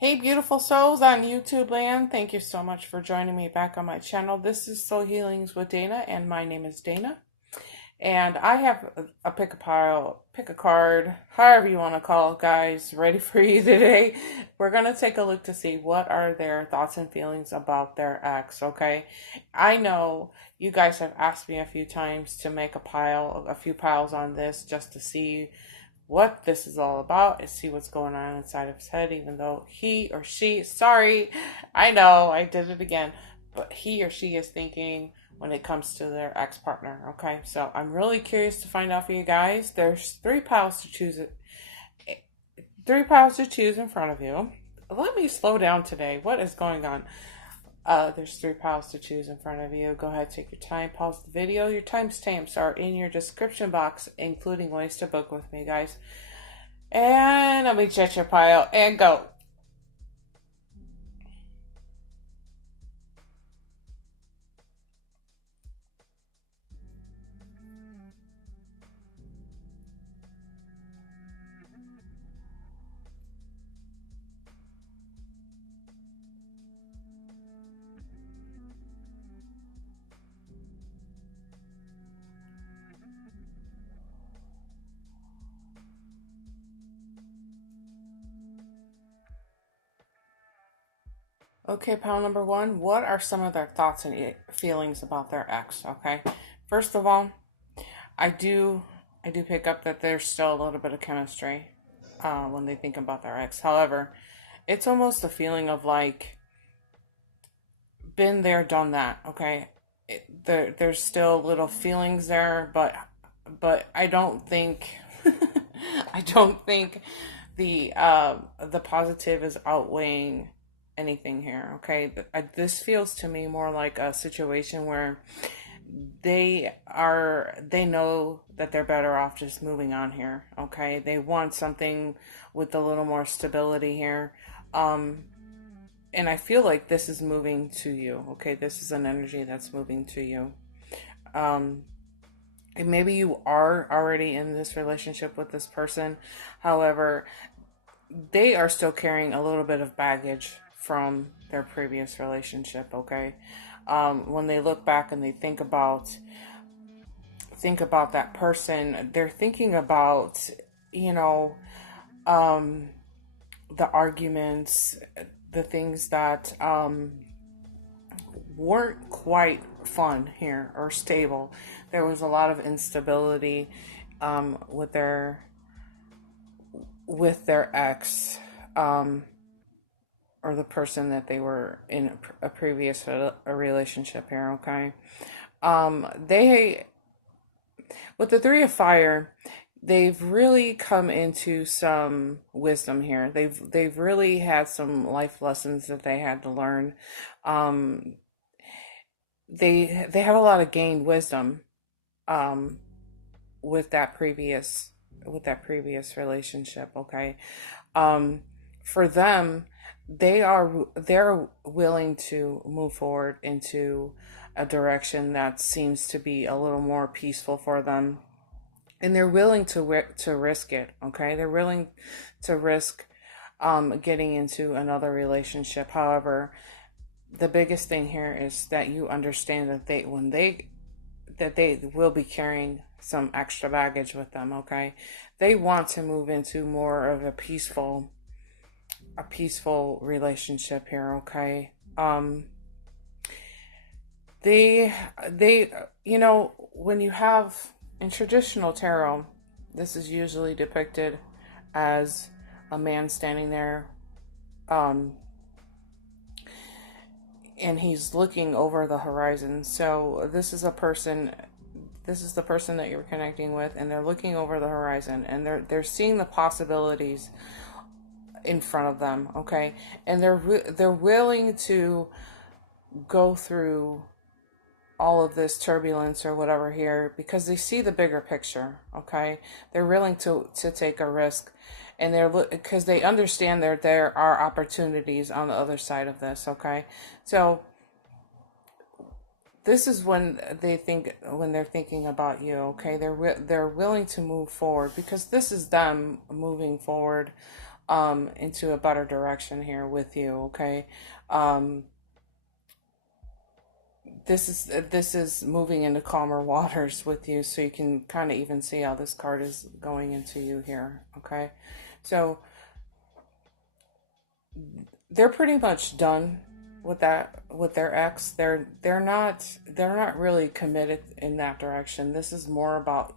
Hey, beautiful souls on YouTube land. Thank you so much for joining me back on my channel. This is Soul Healings with Dana, and my name is Dana. And I have a pick a pile, pick a card, however you want to call it, guys, ready for you today. We're going to take a look to see what are their thoughts and feelings about their ex, okay? I know you guys have asked me a few times to make a few piles on this just to see what this is all about and see what's going on inside of his head, even though he or she, sorry, I know I did it again, but he or she is thinking when it comes to their ex-partner. Okay, so I'm really curious to find out for you guys. There's three piles to choose in front of you. Let me slow down today. What is going on? There's three piles to choose in front of you. Go ahead, take your time, pause the video. Your timestamps are in your description box, including ways to book with me, guys. And let me check your pile and go. Okay, pile number one. What are some of their thoughts and feelings about their ex? Okay, first of all, I do pick up that there's still a little bit of chemistry when they think about their ex. However, it's almost a feeling of like been there, done that. Okay, there's still little feelings there, but I don't think I don't think the positive is outweighing anything here. Okay, this feels to me more like a situation where they know that they're better off just moving on here. Okay, they want something with a little more stability here. Um, and I feel like this is moving to you. Okay, this is an energy that's moving to you. Um, and maybe you are already in this relationship with this person. However, they are still carrying a little bit of baggage from their previous relationship. Okay, when they look back and they think about that person, they're thinking about, you know, um, the arguments, the things that weren't quite fun here or stable. There was a lot of instability with their ex, um, or the person that they were in a previous a relationship here. Okay, they with the three of fire, they've really come into some wisdom here. They've really had some life lessons that they had to learn. Um, they have a lot of gained wisdom um, with that previous relationship. Okay, um, for them, they're willing to move forward into a direction that seems to be a little more peaceful for them, and they're willing to risk it. Okay, they're willing to risk getting into another relationship. However, the biggest thing here is that you understand that they will be carrying some extra baggage with them. Okay, they want to move into more of a peaceful relationship here. Okay, they when you have in traditional tarot, this is usually depicted as a man standing there, um and he's looking over the horizon. So this is the person that you're connecting with, and they're looking over the horizon, and they're seeing the possibilities in front of them. Okay, and they're willing to go through all of this turbulence or whatever here because they see the bigger picture. Okay, they're willing to take a risk, and because they understand there are opportunities on the other side of this. Okay, so this is when they're thinking about you. Okay, they're willing to move forward because this is them moving forward. into a better direction here with you, okay? Um, this is moving into calmer waters with you, so you can kind of even see how this card is going into you here, okay? So they're pretty much done with that, with their ex. They're not really committed in that direction. This is more about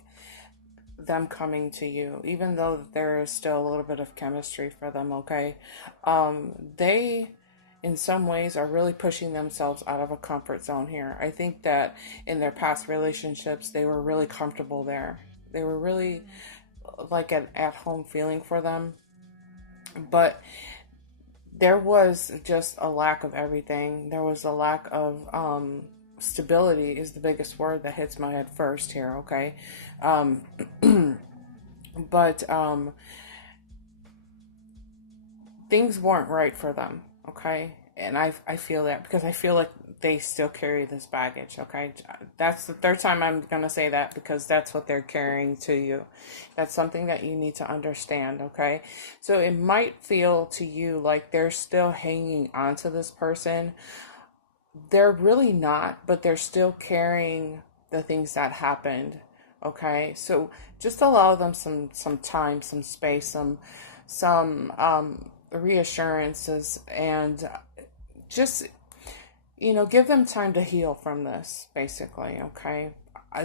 them coming to you, even though there is still a little bit of chemistry for them, okay? They, in some ways, are really pushing themselves out of a comfort zone here. I think that in their past relationships, they were really comfortable there. They were really like an at home feeling for them. But there was just a lack of everything. There was a lack of stability, is the biggest word that hits my head first here, okay? Um, but things weren't right for them, okay? And I feel that because I feel like they still carry this baggage, okay? That's the third time I'm going to say that, because that's what they're carrying to you. That's something that you need to understand, okay? So it might feel to you like they're still hanging on to this person. They're really not, but they're still carrying the things that happened, okay? So just allow them some time, some space, some reassurances, and just, give them time to heal from this, basically, okay?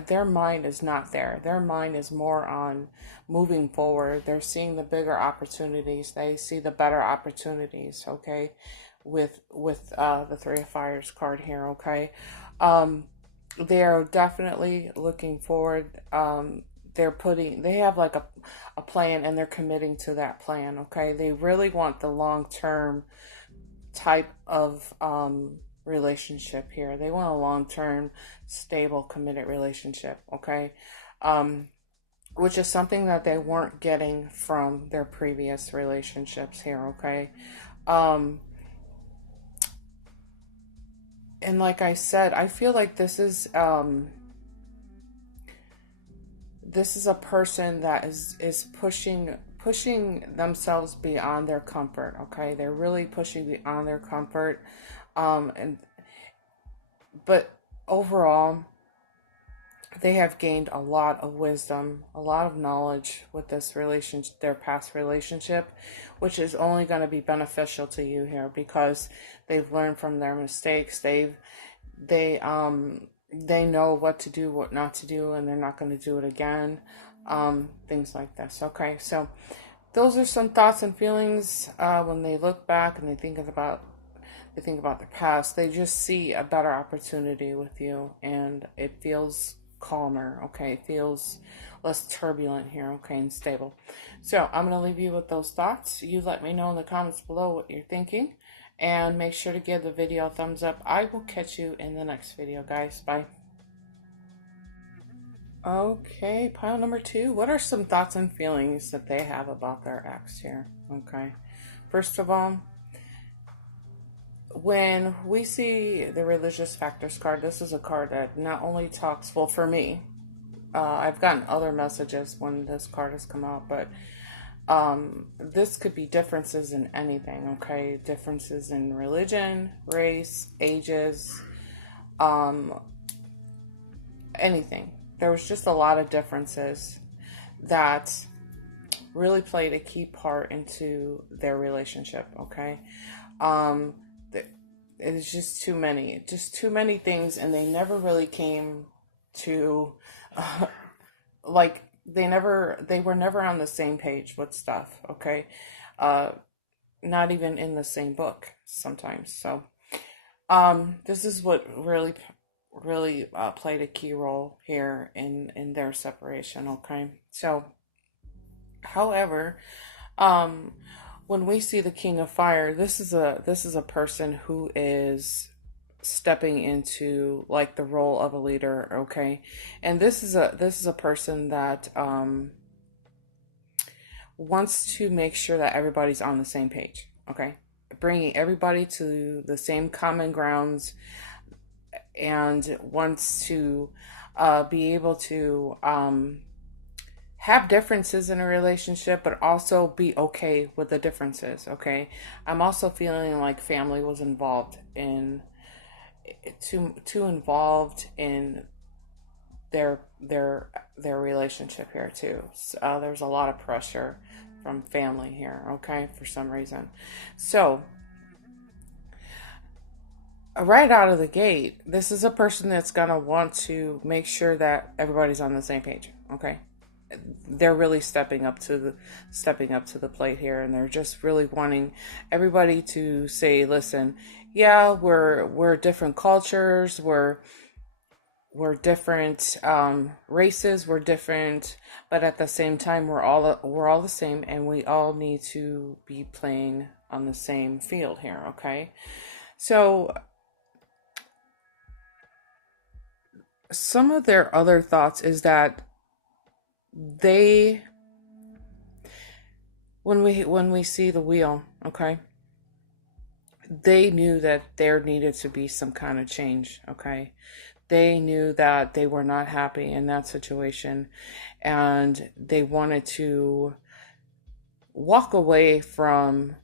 Their mind is not there. Their mind is more on moving forward. They're seeing the bigger opportunities. They see the better opportunities, okay? With the Three of Fires card here, okay? Um, they're definitely looking forward. They have like a plan, and they're committing to that plan, okay? They really want the long-term type of relationship here. They want a long-term, stable, committed relationship, okay? Um, which is something that they weren't getting from their previous relationships here, okay? Um, and like I said, I feel like this is a person that is pushing themselves beyond their comfort, okay? They're really pushing beyond their comfort. And but overall, they have gained a lot of wisdom, a lot of knowledge with this relationship, their past relationship, which is only going to be beneficial to you here, because they've learned from their mistakes. They know what to do, what not to do, and they're not going to do it again. Things like this. Okay, so those are some thoughts and feelings when they look back and they think about their past. They just see a better opportunity with you, and it feels calmer. Okay, it feels less turbulent here. Okay, and stable. So I'm going to leave you with those thoughts. You let me know in the comments below what you're thinking, and make sure to give the video a thumbs up. I will catch you in the next video, guys. Bye. Okay, pile number 2. What are some thoughts and feelings that they have about their ex here? Okay. First of all, when we see the religious factors card, this is a card that not only talks, well, for me, I've gotten other messages when this card has come out, but this could be differences in anything, okay? Differences in religion, race, ages, um, anything. There was just a lot of differences that really played a key part into their relationship, okay? Um, it is just too many things, and they never really came to, like, they were never on the same page with stuff, okay? Uh, not even in the same book sometimes. So, this is what really played a key role here in their separation, okay? So, however, um, when we see the King of Fire, this is a person who is stepping into like the role of a leader, okay? And this is a person that wants to make sure that everybody's on the same page, okay? Bringing everybody to the same common grounds, and wants to be able to have differences in a relationship, but also be okay with the differences. Okay, I'm also feeling like family was involved in too involved in their relationship here too. So, there's a lot of pressure from family here. Okay, for some reason. So right out of the gate, this is a person that's gonna want to make sure that everybody's on the same page. Okay, they're really stepping up to the plate here, and they're just really wanting everybody to say, listen, yeah, we're different cultures, we're different races, we're different, but at the same time we're all the same, and we all need to be playing on the same field here. Okay, so some of their other thoughts is that they when we see the wheel, okay, they knew that there needed to be some kind of change. Okay, they knew that they were not happy in that situation, and they wanted to walk away from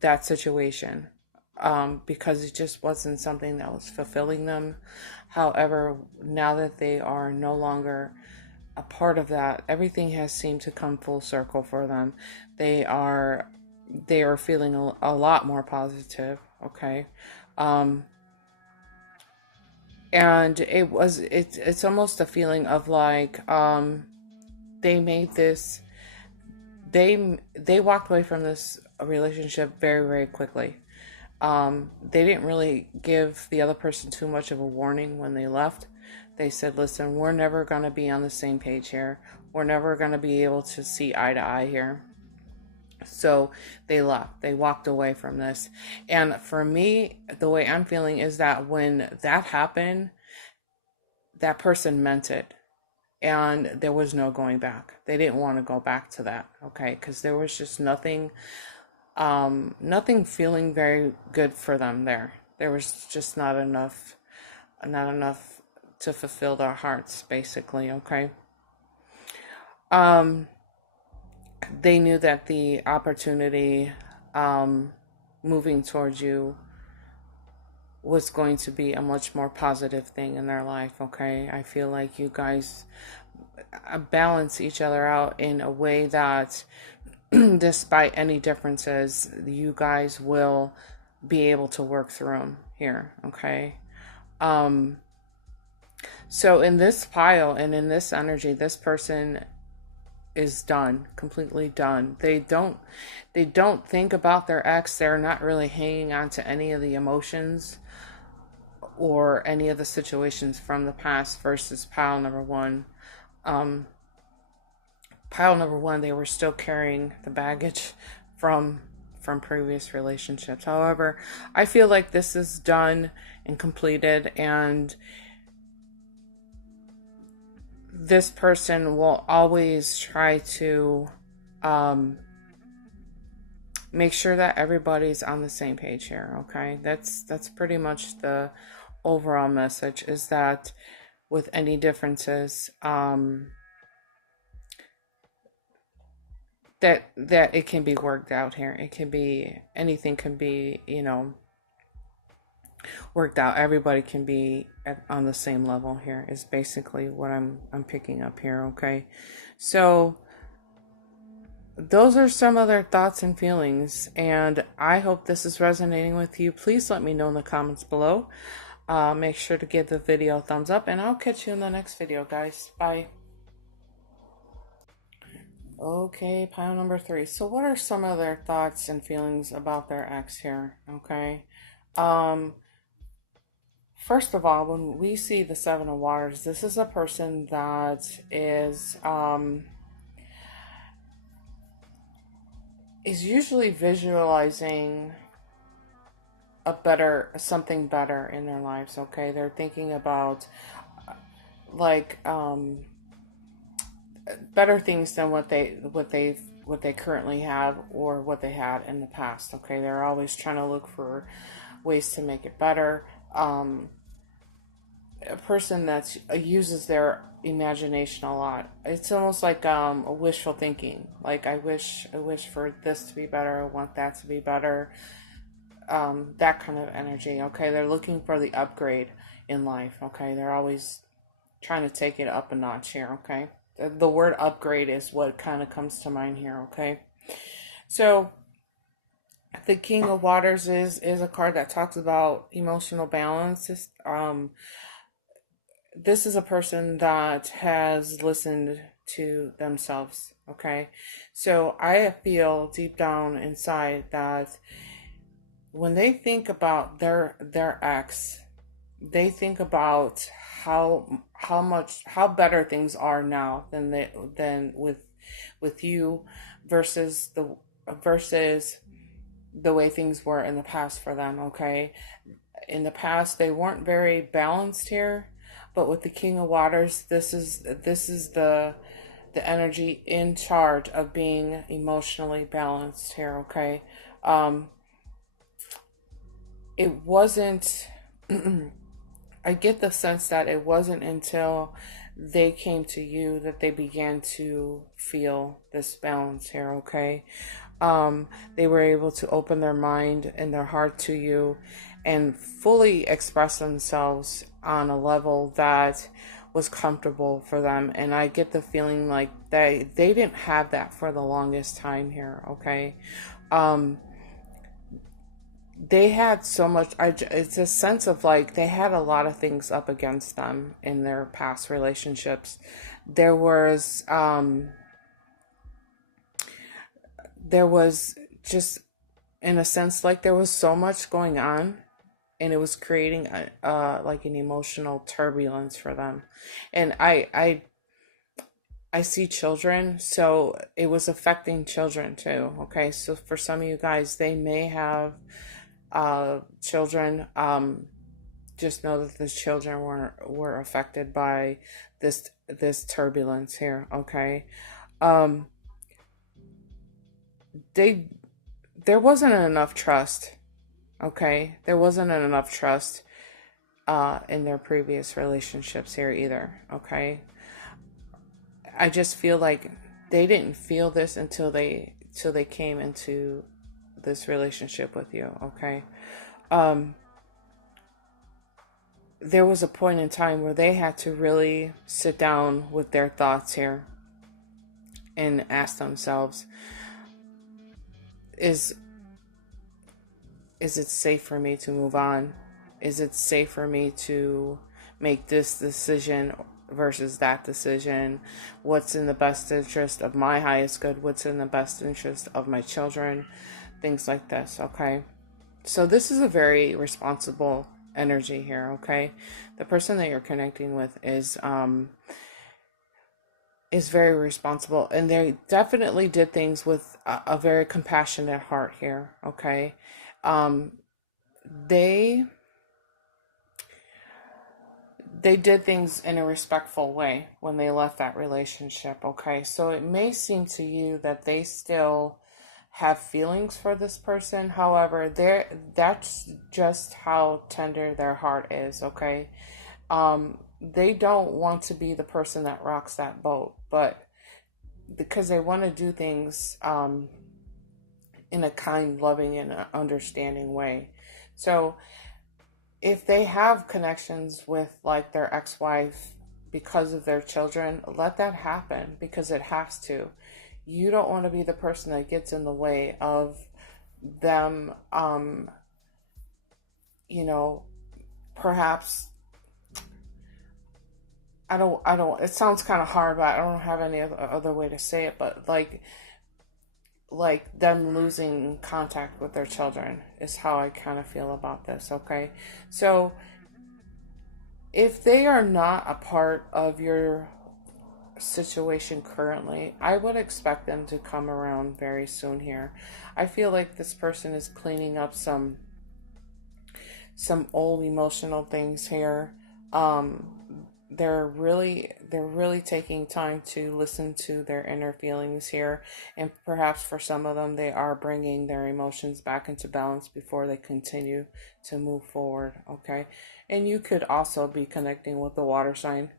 that situation, because it just wasn't something that was fulfilling them. However, now that they are no longer a part of that, everything has seemed to come full circle for them. They are they are feeling a lot more positive. Okay, um, and it's almost a feeling of like, they made this they walked away from this relationship very, very quickly. They didn't really give the other person too much of a warning when they left. They said, listen, we're never going to be on the same page here. We're never going to be able to see eye to eye here. So they left. They walked away from this. And for me, the way I'm feeling is that when that happened, that person meant it. And there was no going back. They didn't want to go back to that. Okay. Because there was just nothing feeling very good for them there. There was just not enough to fulfill their hearts, basically. Okay. Um, they knew that the opportunity, moving towards you, was going to be a much more positive thing in their life. Okay, I feel like you guys balance each other out in a way that, despite any differences, you guys will be able to work through them here. Okay. Um, so in this pile and in this energy, this person is done, completely done. They don't think about their ex. They're not really hanging on to any of the emotions or any of the situations from the past versus pile number one. Um, Pile number one, they were still carrying the baggage from from previous relationships. However, I feel like this is done and completed, and this person will always try to, um, make sure that everybody's on the same page here. Okay, that's pretty much the overall message. Is that with any differences, that it can be worked out here. It can be anything can be, worked out. Everybody can be on the same level here. Is basically what I'm picking up here. Okay, so those are some of their thoughts and feelings, and I hope this is resonating with you. Please let me know in the comments below. Make sure to give the video a thumbs up, and I'll catch you in the next video, guys. Bye. Okay, pile number three. So what are some of their thoughts and feelings about their ex here? Okay. Um, First of all, when we see the Seven of Waters, this is a person that is usually visualizing something better in their lives. Okay, they're thinking about, like, better things than what they currently have or what they had in the past. Okay, they're always trying to look for ways to make it better. a person that uses their imagination a lot. It's almost like a wishful thinking. Like I wish for this to be better. I want that to be better. That kind of energy. Okay, they're looking for the upgrade in life. Okay, they're always trying to take it up a notch here. Okay, the word upgrade is what kind of comes to mind here. Okay, so the King of Waters is a card that talks about emotional balance. This is a person that has listened to themselves. Okay, so I feel deep down inside that when they think about their ex, they think about how better things are now than with you versus the way things were in the past for them. Okay, in the past they weren't very balanced here, but with the King of Waters, this is the energy in charge of being emotionally balanced here. Okay, um it wasn't I get the sense that it wasn't until they came to you that they began to feel this balance here. Okay, they were able to open their mind and their heart to you and fully express themselves on a level that was comfortable for them. And I get the feeling like they didn't have that for the longest time here. Okay, um, they had so much. It's a sense of like they had a lot of things up against them in their past relationships. There was um, there was just, in a sense, like there was so much going on, and it was creating like an emotional turbulence for them. And I see children, so it was affecting children too. Okay, so for some of you guys, they may have children. Just know that the children were affected by this turbulence here. Okay, um, they there wasn't enough trust. Okay, there wasn't enough trust in their previous relationships here either. Okay, I just feel like they didn't feel this until they came into this relationship with you. Okay, um, there was a point in time where they had to really sit down with their thoughts here and ask themselves, is is it safe for me to move on? Is it safe for me to make this decision versus that decision? What's in the best interest of my highest good? What's in the best interest of my children? Things like this. Okay, so this is a very responsible energy here. Okay, the person that you're connecting with is very responsible, and they definitely did things with a very compassionate heart here. Okay, um, they they did things in a respectful way when they left that relationship. Okay, so it may seem to you that they still have feelings for this person. However, that's just how tender their heart is. Okay, they don't want to be the person that rocks that boat, but because they want to do things in a kind, loving, and understanding way. So if they have connections with like their ex-wife because of their children, let that happen because it has to. You don't want to be the person that gets in the way of them, you know, perhaps I don't it sounds kind of hard, but I don't have any other way to say it, but like them losing contact with their children is how I kind of feel about this. Okay, so if they are not a part of your situation currently, I would expect them to come around very soon here. I feel like this person is cleaning up some old emotional things here. they're really taking time to listen to their inner feelings here, and perhaps for some of them they are bringing their emotions back into balance before they continue to move forward. Okay, and you could also be connecting with the water sign,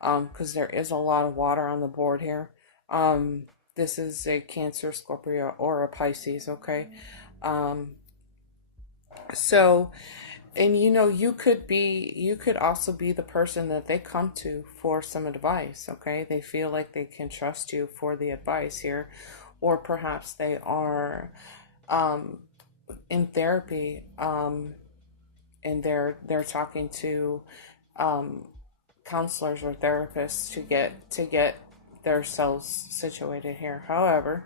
because there is a lot of water on the board here. um this is a Cancer, Scorpio, or a Pisces. Okay, um so, and you could also be the person that they come to for some advice. Okay, they feel like they can trust you for the advice here, or perhaps they are um in therapy, and they're talking to um counselors or therapists to get themselves situated here. However,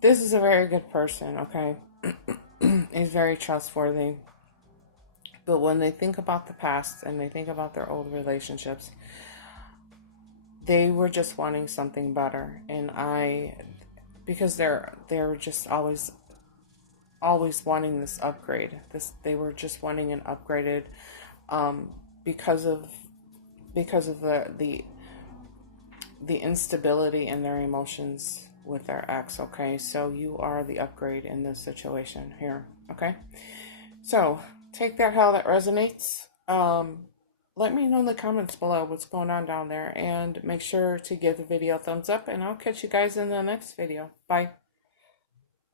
this is a very good person. Okay, he's very trustworthy. But when they think about the past and they think about their old relationships, they were just wanting something better. And because they're just always wanting this upgrade. They were just wanting an upgraded, um, because of the instability in their emotions with their ex. Okay, so you are the upgrade in this situation here. Okay, so take that how that resonates. Let me know in the comments below what's going on down there, and make sure to give the video a thumbs up, and I'll catch you guys in the next video. Bye.